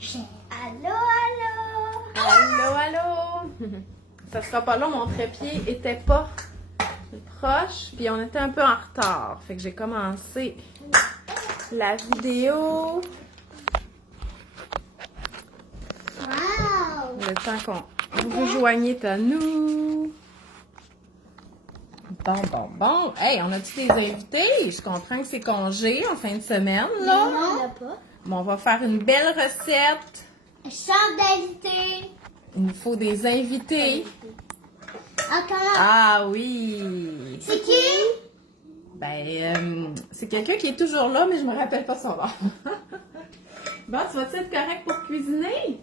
Allô, allô. Allô, allô. Ça sera pas long, mon trépied était pas proche, puis on était un peu en retard. Fait que j'ai commencé la vidéo. Wow. Le temps qu'on vous rejoignez à nous. Bon. Hey, on a-tu des invités? Je comprends que c'est congé en fin de semaine, là. Non, on pas. Bon, on va faire une belle recette. Chambre d'invité. Il nous faut des invités. Ah, comment? Ah oui. C'est qui? Ben, c'est quelqu'un qui est toujours là, mais je me rappelle pas son nom. Bon, tu vas-tu être correct pour cuisiner?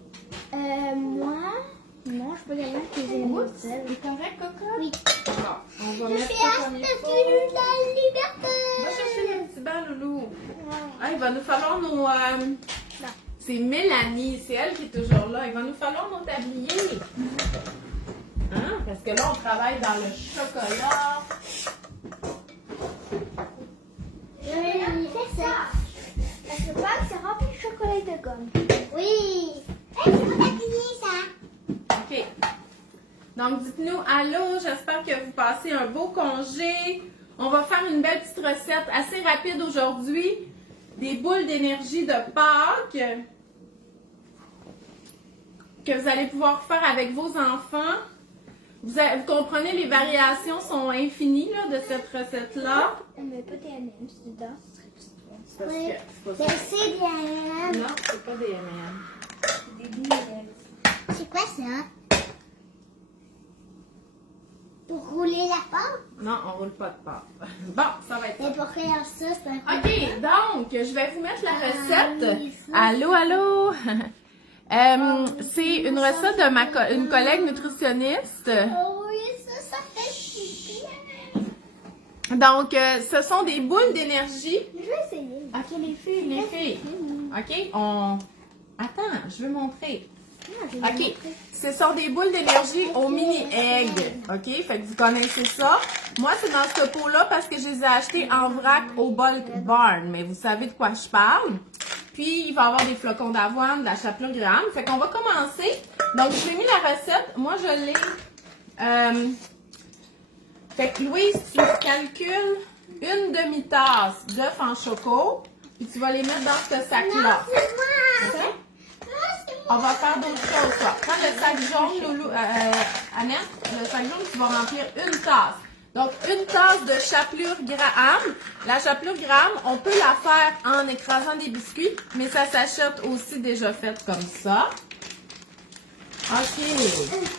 Moi? Non, je peux aller à la cuisine. C'est correct, Coco? Oui. Bon, on va Je mettre suis ça comme il faut. la liberté. Va chercher le petit banc, Loulou. Ah, il va nous falloir nos... C'est Mélanie, c'est elle qui est toujours là. Il va nous falloir nos tabliers. Hein? Parce que là, on travaille dans le chocolat. Je vais faire ça. Parce que pas que c'est rempli de chocolat et de gomme. Oui. C'est pour taquiner ça. OK. Donc, dites-nous allô. J'espère que vous passez un beau congé. On va faire une belle petite recette assez rapide aujourd'hui. Des boules d'énergie de Pâques que vous allez pouvoir faire avec vos enfants. Vous comprenez, les variations sont infinies là, de cette recette-là. Mais pas des M&M, c'est dedans. C'est parce que c'est pas ça. C'est des M&M. Non, c'est pas des M&M. Des M&M. C'est quoi ça? Pour rouler la pâte? Non, on roule pas de pâte. Bon, ça va être ça. Mais pour faire ça, c'est un peu... OK, donc, je vais vous mettre la recette. oui, ça. Allô, allô. C'est une recette de une collègue nutritionniste. Oh oui, ça fait chier. Donc, ce sont des boules d'énergie. Je vais essayer. OK, les filles. OK, Attends, je veux montrer. OK, ce sont des boules d'énergie au mini-egg. OK, fait que vous connaissez ça. Moi, c'est dans ce pot-là parce que je les ai achetés en vrac au Bulk Barn. Mais vous savez de quoi je parle. Puis, il va y avoir des flocons d'avoine, de la chapelure graham. Fait qu'on va commencer. Donc, j'ai mis la recette. Moi, je l'ai... Fait que Louise, tu calcules une demi-tasse d'œufs en choco. Puis, tu vas les mettre dans ce sac-là. C'est moi. OK? Non, c'est moi. On va faire d'autres choses, toi. Prends le sac jaune, Loulou, Annette. Le sac jaune, tu vas remplir une tasse. Donc, une tasse de chapelure Graham. La chapelure Graham, on peut la faire en écrasant des biscuits, mais ça s'achète aussi déjà faite comme ça. OK.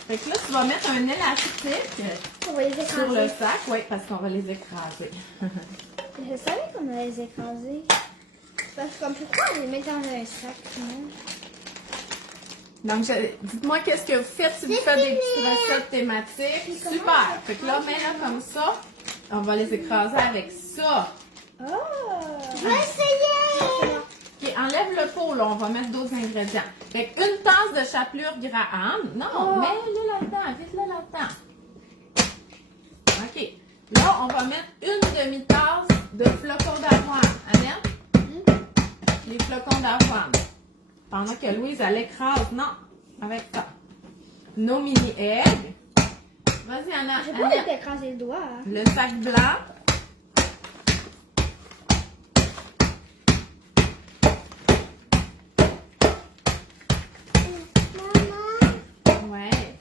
Fait que là, tu vas mettre un élastique On va les sur le écraser. sac. Oui, parce qu'on va les écraser. Je savais qu'on allait les écraser. Parce que pourquoi on les met dans un sac, sinon? Donc, dites-moi qu'est-ce que vous faites si vous faites des petites recettes thématiques. Super! Fait que là, mets-la comme ça. On va les écraser avec ça. Oh! Je vais essayer! OK, enlève le pot, là. On va mettre d'autres ingrédients. Fait que une tasse de chapelure Graham. Non, mets-le là-dedans. Vite-le là-dedans. OK. Là, on va mettre une demi-tasse de flocons d'avoine. Annette? Les flocons d'avoine. Pendant que Louise, elle écrase. Non, avec ça. Nos mini-eggs. Vas-y, Anna. J'ai pas envie d'écraser le doigt. Hein. Le sac blanc. Maman! Ouais.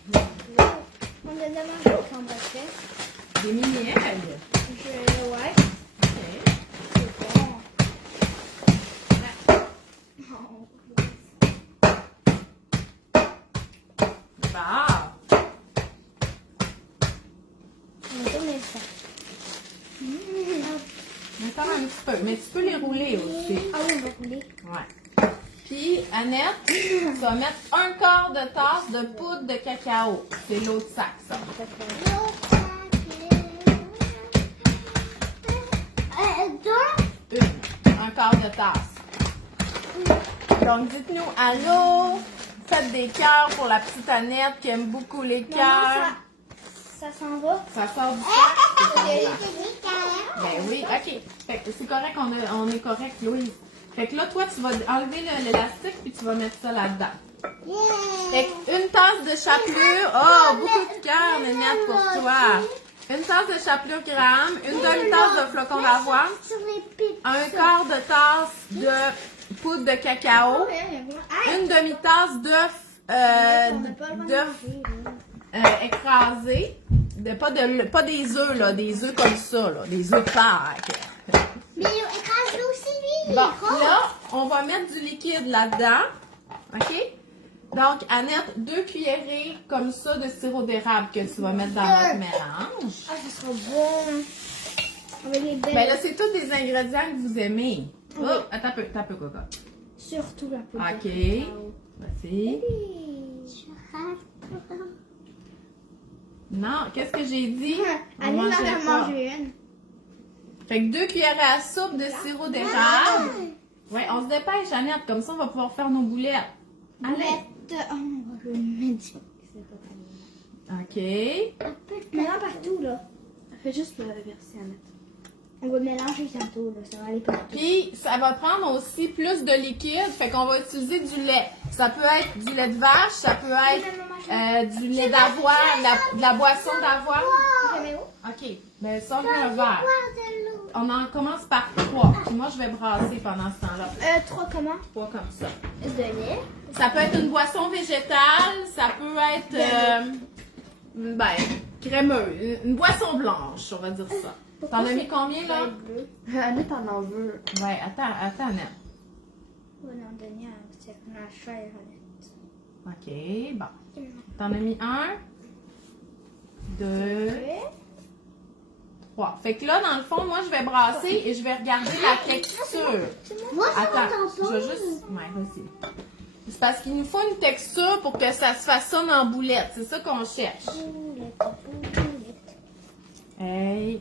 On a demandé au cambrachet. Des mini-eggs. Ouais. OK. C'est bon. Oh. Bah. On va tourner ça. Encore un petit peu. Mais tu peux les rouler aussi. Ah oui, on va rouler. Ouais. Puis, Annette, tu vas mettre un quart de tasse de poudre de cacao. C'est l'autre sac, ça. Deux? Un quart de tasse. Donc, dites-nous allô. Faites des cœurs pour la petite Annette qui aime beaucoup les cœurs. Ça s'en va? Ça sort du sac. c'est J'ai ça. Ben oui, OK. Fait que c'est correct, on est correct, Louise. Fait que là, toi, tu vas enlever l'élastique puis tu vas mettre ça là-dedans. Yeah. Fait une tasse de chapelure. Oh, beaucoup de cœur, Nénette, pour toi. Une tasse de chapelure Graham, une demi-tasse de flocons d'avoine, Sur les pizzas. un quart de tasse de poudre de cacao, une demi-tasse d'œuf écrasé. Pas des œufs, là, des œufs comme ça, là, des œufs de Pâques. Mais écrase-le aussi, lui. Bon, là, on va mettre du liquide là-dedans. OK? Donc, Annette, 2 cuillerées comme ça de sirop d'érable que tu vas mettre dans notre mélange. Ah, ça sera bon. Avec les belles. Ben là, c'est tous des ingrédients que vous aimez. Oui. Oh, attends un peu, Coco. Surtout la poudre. OK. de cacao. Vas-y. Non, qu'est-ce que j'ai dit? On Annie mangeait m'en a pas. mangé une. Fait que 2 cuillerées à soupe de sirop d'érable. Ouais, on se dépêche, Annette. Comme ça, on va pouvoir faire nos boulettes. Allez. Oh, je vais mettre. OK. Mélange partout, là. Fais juste le verser à mettre. On va mélanger tantôt, là. Ça va aller partout. Puis, ça va prendre aussi plus de liquide. Fait qu'on va utiliser du lait. Ça peut être du lait de vache, ça peut être du lait d'avoine, de la boisson d'avoine. Jamais où? OK. Ben, ça, on met un verre. On en commence par 3. Puis moi, je vais brasser pendant ce temps-là. 3 comment? 3 comme ça. De lait. Ça peut être une boisson végétale. Ça peut être, ben, crémeux. Une boisson blanche, on va dire ça. T'en as mis combien, là? Bleu. Annette en en veut. Ouais, attends, Annette. On va en donner un la chair. OK, bon. T'en as mis 1, 2, 3. Fait que là, dans le fond, moi, je vais brasser et je vais regarder la texture. Moi, Attends, je vais juste... Ouais, vas-y. C'est parce qu'il nous faut une texture pour que ça se façonne en boulette. C'est ça qu'on cherche. Hey.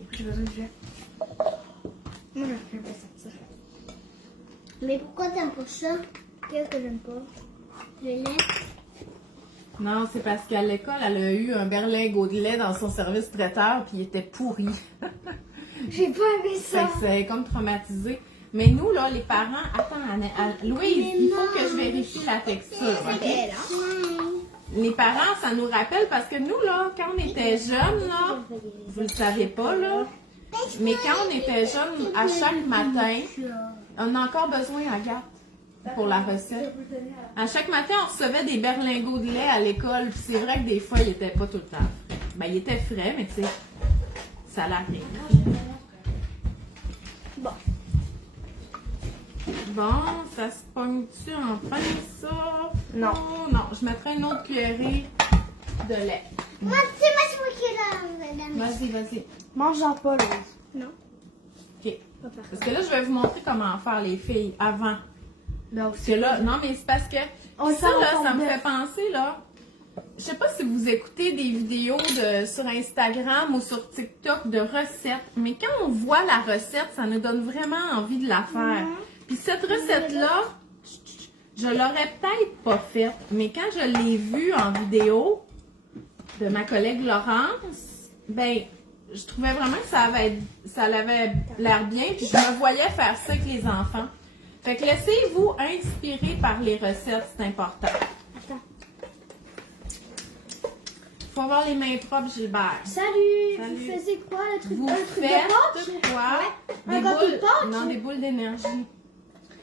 Moi, je fais pas ça. Mais pourquoi t'aimes pas ça? Qu'est-ce que j'aime pas? Le lait. Non, c'est parce qu'à l'école, elle a eu un berlingot de lait dans son service traiteur puis il était pourri. J'ai pas aimé Fait ça. que c'est comme traumatisé. Mais nous, là, les parents... Attends, Louise, il faut que je vérifie la texture. OK? Les parents, ça nous rappelle parce que nous, là, quand on était jeunes, là, vous le savez pas, là, mais quand on était jeunes, à chaque matin, on a encore besoin à Agathe pour la recette. À chaque matin, on recevait des berlingots de lait à l'école, puis c'est vrai que des fois, ils étaient pas tout le temps frais. Ben, ils étaient frais, mais tu sais, ça l'arrive. Bon. Bon, ça se pogne-tu en premier ça? Non. Oh, non, je mettrai une autre cuillerée de lait. Moi, c'est moi qui est là. Vas-y. Mange-en pas, Louise. Non. OK. Parce que là, je vais vous montrer comment faire les filles avant. Ben Parce que là, non, mais c'est parce que On le ça, fait là, en ça me bœuf. fait penser, là. Je sais pas si vous écoutez des vidéos sur Instagram ou sur TikTok de recettes, mais quand on voit la recette, ça nous donne vraiment envie de la faire. Puis cette recette-là, je l'aurais peut-être pas faite, mais quand je l'ai vue en vidéo de ma collègue Laurence, ben, je trouvais vraiment que ça avait l'air bien, puis je me voyais faire ça avec les enfants. Fait que laissez-vous inspirer par les recettes, c'est important. Attends. Faut avoir les mains propres, Gilbert. Salut. Salut. Vous faisiez quoi, le truc, Vous un truc de faites pâte? quoi? Ouais. Un gâteau de pâte? Non, des boules d'énergie.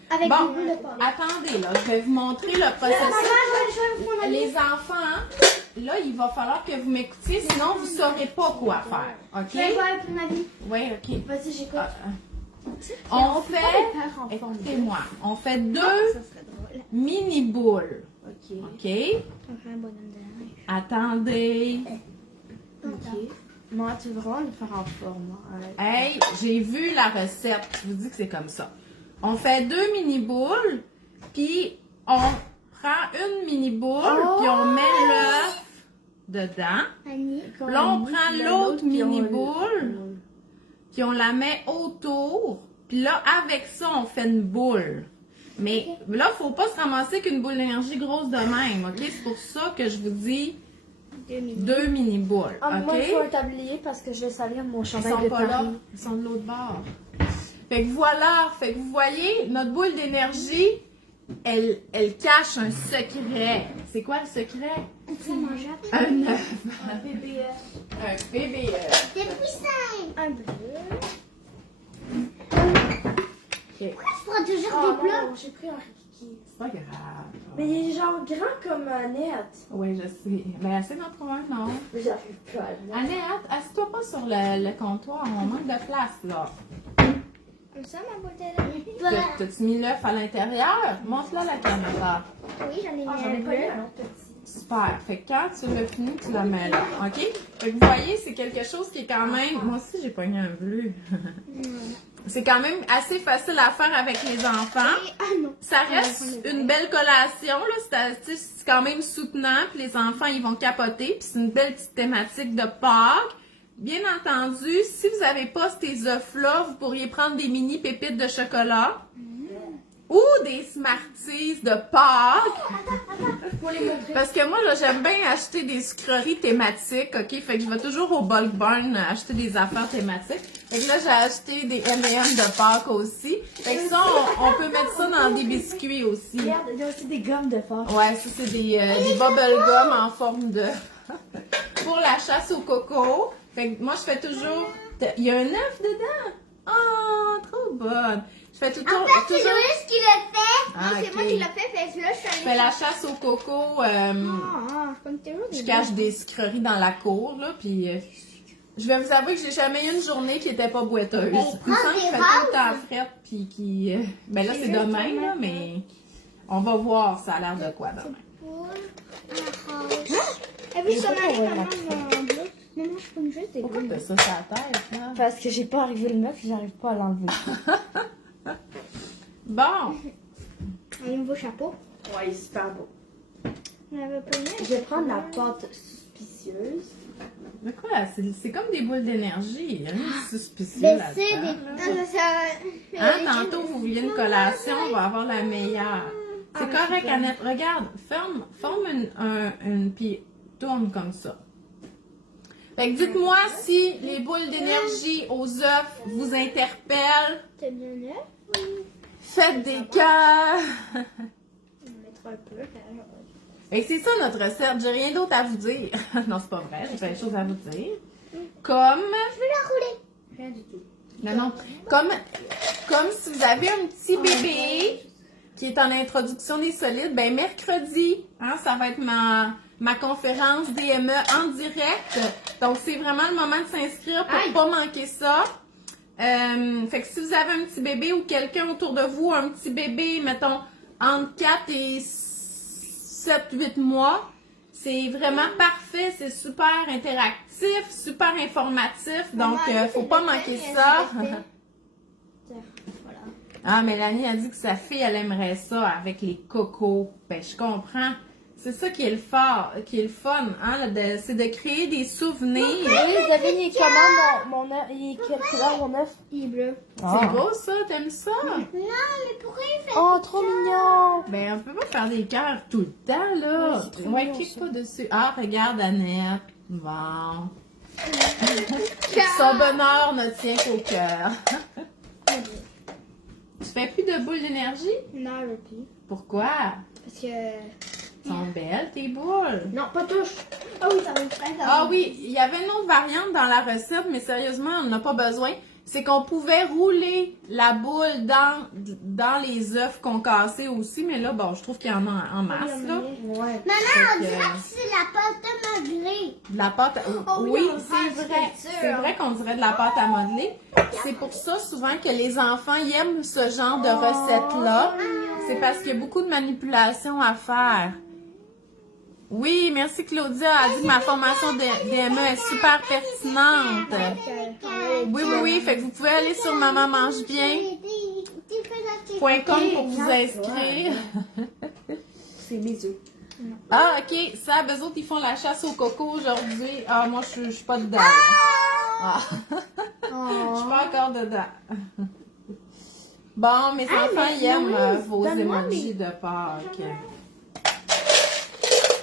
Avec Bon, des boules de pâte. attendez, là, je vais vous montrer le Maman, processus. je vais mon ami. Les enfants, là, il va falloir que vous m'écoutiez, sinon vous ne saurez pas quoi faire. Je vais OK? voir pour ma vie. Oui, OK. Vas-y, j'écoute. On peut pas les fait, faire en forme de- écoutez-moi, on fait 2 Ça serait drôle. mini boules. Ok. OK? On fait un bonhomme de neige. Attendez. Ok. Moi, tu veux vraiment le faire en forme. Hein? Hey, j'ai vu la recette. Je vous dis que c'est comme ça. On fait 2 mini boules, puis on prend une mini boule, puis on met l'œuf dedans. Annie. Là, on prend l'autre mini boule, puis on la met autour. Puis là, avec ça, on fait une boule. Mais là, faut pas se ramasser qu'une boule d'énergie grosse de même, OK? C'est pour ça que je vous dis 2 mini boules, Ah, moi, il faut un OK? tablier parce que je vais salir mon Ils chandail sont de pas là, Paris. ils sont de l'autre bord. Fait que voilà, fait que vous voyez, notre boule d'énergie, elle cache un secret. C'est quoi le secret? C'est mangeable. Un œuf. Un bébé. Un bébé œuf. C'est puissant. Un bleu. Ok. Pourquoi tu prends toujours Oh des bleus? non, j'ai pris un Rikiki. C'est pas grave. Mais il est genre grand comme Annette. Oui, je sais. Ben, essaie d'en trouver un, non? J'arrive pas à le Annette, assieds-toi pas sur le comptoir. On manque de place, là. Comme ça, ma boule d'énergie. T'as-tu mis l'œuf à l'intérieur? Montre-la la caméra. Oui, j'en ai mis Ah, un j'en ai pas bleu. eu un autre petit. Super. Fait que quand tu l'as fini, tu la mets là. OK? Fait que vous voyez, c'est quelque chose qui est quand même... Moi aussi, j'ai pogné un bleu. C'est quand même assez facile à faire avec les enfants. Ah non. Ça reste une belle collation, là. C'est quand même soutenant. Puis les enfants, ils vont capoter. Puis c'est une belle petite thématique de Pâques. Bien entendu, si vous n'avez pas ces œufs-là, vous pourriez prendre des mini pépites de chocolat. Ou des Smarties de Pâques. Pour les montrer. Parce que moi, là, j'aime bien acheter des sucreries thématiques, OK? Fait que je vais toujours au Bulk Barn acheter des affaires thématiques. Fait que là, j'ai acheté des M&M de Pâques aussi. Fait que ça, on peut mettre ça dans des biscuits aussi. Regarde, il y a aussi des gommes de force. Ouais, ça, c'est des bubble gum en forme de... Pour la chasse au coco. Fait que moi, je fais toujours... Il y a un œuf dedans? Oh, trop bonne! Je fais En fait, c'est Louis qui l'a fait. Ah, Non, c'est moi ok. qui l'a fait. Fait que là, je suis Je allée. fais la chasse au coco. Comme toujours. Je cache des sucreries dans la cour, là, puis je vais vous avouer que j'ai jamais eu une journée qui était pas boiteuse. Ben, Il me semble prends qu'il des fait tout le temps roses. frette, puis qui... ben là, c'est demain, là, mais on va voir ça a l'air de quoi demain. Poule, un rose. Et puis, son mari, maman, mon bleu. Non, non, je prends juste des Pourquoi gommes. t'as ça sur la tête, là? Parce que j'ai pas arrivé le 9 et j'arrive pas à l'enlever. Bon, Un nouveau chapeau. Ouais, il est super beau. On avait pas mis. Je vais prendre la pâte suspicieuse. de quoi? C'est comme des boules d'énergie. Il y a rien de suspicieux Ben, là-dedans. c'est des. là. Non, ça. Hein, tantôt, vous vouliez une collation, on va avoir la meilleure. C'est mais correct, super. Annette. Regarde, forme une puis tourne comme ça. Fait que dites-moi si les boules d'énergie aux œufs vous interpellent. T'as bien neuf? Faites des cœurs. On va mettre un peu. Et c'est ça notre recette. J'ai rien d'autre à vous dire. Non, c'est pas vrai. J'ai plein de choses à vous dire. Comme... Je vais la rouler. Rien du tout. Non, non. Comme si vous avez un petit bébé qui est en introduction des solides, ben mercredi, hein, ça va être ma conférence DME en direct. Donc, c'est vraiment le moment de s'inscrire pour pas manquer ça. Fait que si vous avez un petit bébé ou quelqu'un autour de vous, un petit bébé, mettons, entre 4 et 7, 8 mois, c'est vraiment parfait. C'est super interactif, super informatif. Donc, faut pas manquer ça. Voilà. Ah, Mélanie a dit que sa fille, elle aimerait ça avec les cocos. Ben, je comprends. C'est ça qui est le fort, qui est le fun, hein, c'est de créer des souvenirs. Oui, devine, il est comment mon œuf? Il est quelle couleur mon œuf? Il est bleu. C'est beau ça, t'aimes ça? Non, mais pourquoi il fait Oh, trop mignon! Ben, on peut pas faire des cœurs tout le temps, là. Oui, c'est trop Ouais, mignon, clique ça. pas dessus. Ah, regarde, Annette. Bon. Son bonheur ne tient qu'au cœur. Tu fais plus de boules d'énergie? Non, le plus. Pourquoi? Parce que. Elles sont belles, tes boules. Non, pas touche! Ah oui, ça va me faire. Ah oui, il y avait une autre variante dans la recette, mais sérieusement, on n'en a pas besoin. C'est qu'on pouvait rouler la boule dans les œufs concassés aussi, mais là, bon, je trouve qu'il y en a en masse, là. Ouais. Maman, on Fait que- dirait que c'est la pâte à modeler. De la pâte à... Oh oui, oui, on c'est dirait vrai. du C'est vrai qu'on dirait de la pâte à modeler. C'est pour ça, souvent, que les enfants ils aiment ce genre de recette-là. C'est parce qu'il y a beaucoup de manipulations à faire. Oui, merci Claudia. Elle dit que ma formation DME est super pertinente. Oui, oui, oui. Fait que vous pouvez aller sur mamanmangebien.com pour vous inscrire. C'est bisous. Ah, ok. Ça, eux autres, ils font la chasse au coco aujourd'hui. Ah, moi, je suis pas dedans. Ah. Je suis pas encore dedans. Bon, mes enfants, ils aiment vos donne-moi emojis de Pâques.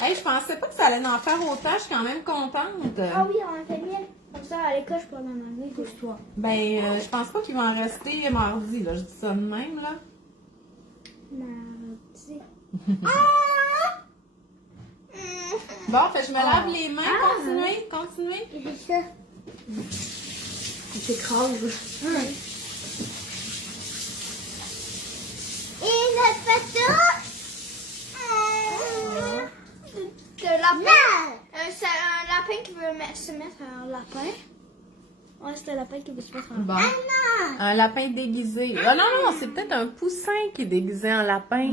Hey, je pensais pas que ça allait en faire autant. Je suis quand même contente. Ah oui, on a fait bien. Comme ça, à l'école, je peux en enlever. Couche-toi. Ben, je pense pas qu'il va en rester mardi, là. Je dis ça de même, là. Mardi. Bon, fait que je me lave les mains. Continuez. J'ai ça. Il s'écrase. Et notre photo. De lapin. C'est un lapin qui veut se mettre un lapin. Ouais, c'est un lapin qui veut se mettre un lapin. Bon. Un lapin déguisé. Ah non, non, c'est peut-être un poussin qui est déguisé en lapin.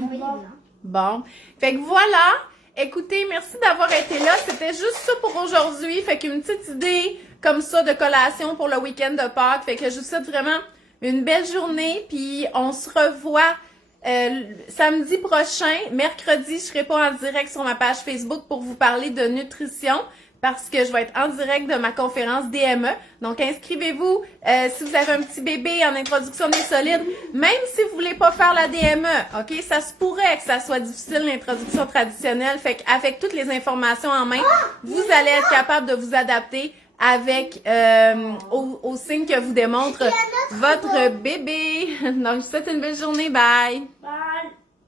Bon. Fait que voilà. Écoutez, merci d'avoir été là. C'était juste ça pour aujourd'hui. Fait qu'une petite idée comme ça de collation pour le week-end de Pâques. Fait que je vous souhaite vraiment une belle journée. Puis on se revoit samedi prochain. Mercredi, je serai pas en direct sur ma page Facebook pour vous parler de nutrition parce que je vais être en direct de ma conférence DME. Donc, inscrivez-vous si vous avez un petit bébé en introduction des solides. Même si vous voulez pas faire la DME, OK? Ça se pourrait que ça soit difficile, l'introduction traditionnelle. Fait qu'avec toutes les informations en main, vous allez être capable de vous adapter avec aux signes que vous démontre votre bébé. Donc, je vous souhaite une belle journée. Bye! Bye.